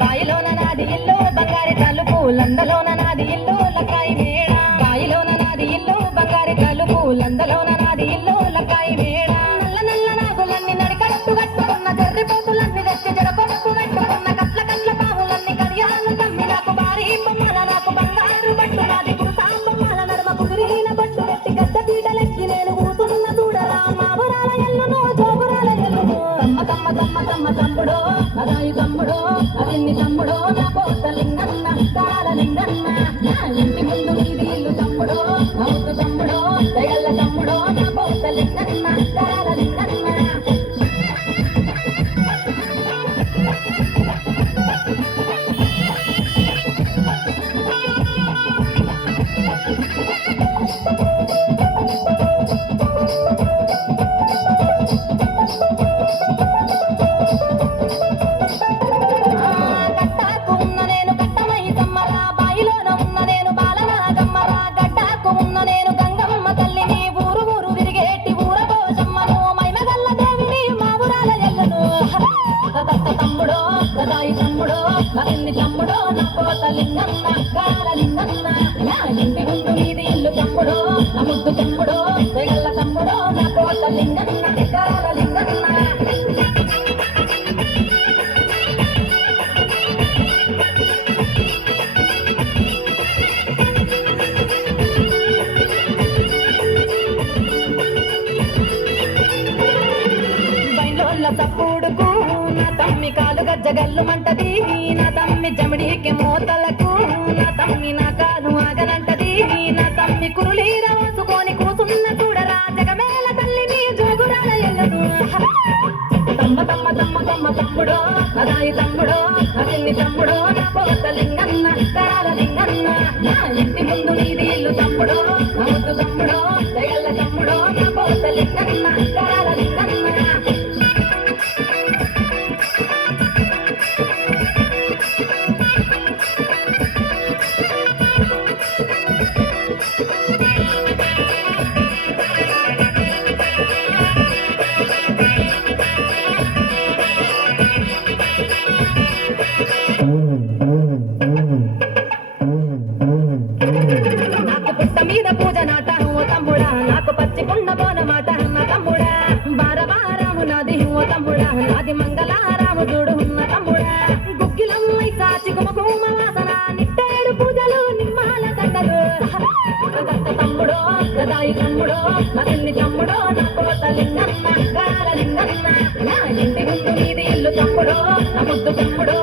బాయిలోన నాది ఇల్లు బంగారి తలుపు లందలోన నాది ఇల్లు లక్కాయి మేడ బాయిలోన నాది ఇల్లు బంగారి తలుపు లందలోన నాది ఇల్లు లక్కాయి మేడ నల్ల నల్ల నాగులన్నీ నడికట్టు కట్టుకున్న జర్రి పోతులన్నీ తెచ్చి జడకొడుకు పెట్టుకున్న కట్ల కట్ల పావులన్నీ కడియాలు తమ్మి నాకు భారీ బొమ్మల నాకు బంగారు బట్టు నాది కుసాం బొమ్మల నడుమ కుదిరిన బట్టు పెట్టి గద్ద పీటలెక్కి నేను కూతున్న చూడరా మావరాల ఎల్లును జోగురాల ఎల్లును అమ్మ తమ్మ తమ్మ తమ్మ తమ్ముడో అదాయి తమ్ముడో అదిన్ని తమ్ముడో నా పోత లింగన్న కాల లింగన్న నా ఇంటి ముందు నీది ఇల్లు తమ్ముడో అవుతు తమ్ముడో దయగల్ల తమ్ముడో నా పోత లింగన్న కాల లింగన్న మరిన్ని తమ్ముడో నా పోత లింగన్న కాల లింగన్న నా ఇంటి ముందు నీది ఇల్లు తమ్ముడో నా ముద్దు తమ్ముడో తెగల్ల తమ్ముడో నా పోత లింగన్న కాల లింగన్న బైలోళ్ళ తప్పుడుకు నా తమ్మి కాలు గజ్జగల్లు మంటది నా తమ్మి జమిడికి మోతలకు నా తమ్మి నా కాలు ఆగనంటది నా తమ్మి కురులీర వాసుకొని కూసున్న చూడరా జగమేల తల్లిని జోగురాల ఎల్లదు తమ్మ తమ్మ తమ్మ తమ్మ తమ్ముడో అదాయి తమ్ముడో అదిన్ని తమ్ముడో నా పోత లింగన్న కాల లింగన్న నా ఇంటి ముందు నీది ఇల్లు తమ్ముడో నా ముద్దు తమ్ముడో దయగల్ల తమ్ముడో నా పోత లింగన్న కాల లింగన్న నాకు పుట్ట మీద పూజ నాట ఓ తమ్ముడా నాకు పచ్చికుండ బోనమాట నా తమ్ముడా బారబారాము నాది ఓ తమ్ముడా నాది మంగళారాము చూడు ఉన్న తమ్ముడా గుగ్గిలమ్మై సాచి కుమకుమ వాసన నిట్టేడు పూజలు నిమ్మాల దండలు తమ్ముడో గదాయి తమ్ముడో మరిన్ని తమ్ముడో నా పోత లింగన్న కాల లింగన్న నా ఇంటి ముందు నీది ఇల్లు తమ్ముడో నా ముద్దు తమ్ముడో